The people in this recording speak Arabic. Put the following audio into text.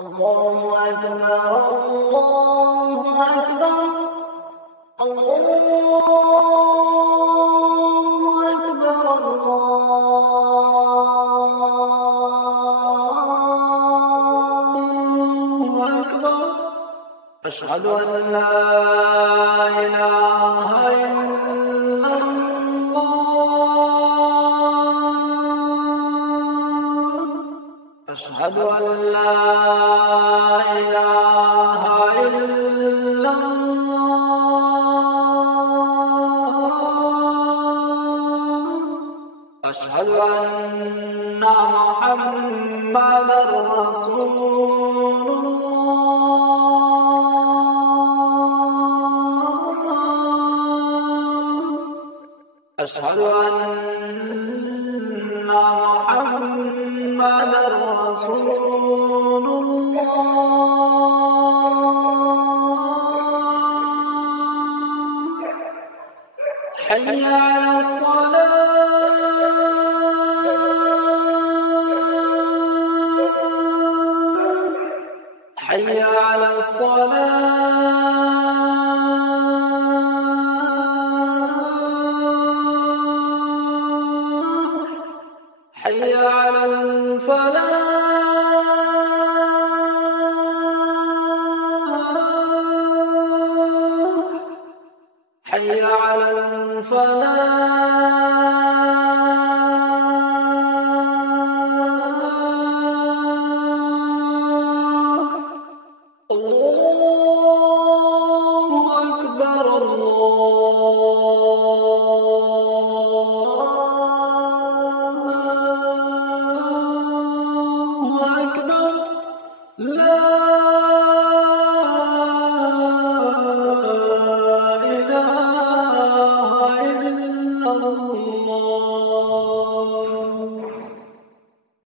الله أكبر الله أكبر الله أكبر الله أكبر. أشهد أن لا إله إلا الله. أشهد أن لا إله إلا الله. أشهد أن محمدا رسول الله. أشهد أن محمدا رسول الله. حي على الصلاة حي على الصلاة حي على الفلاح حي على الفلاح. الله أكبر الله أكبر. لا إله إلا الله.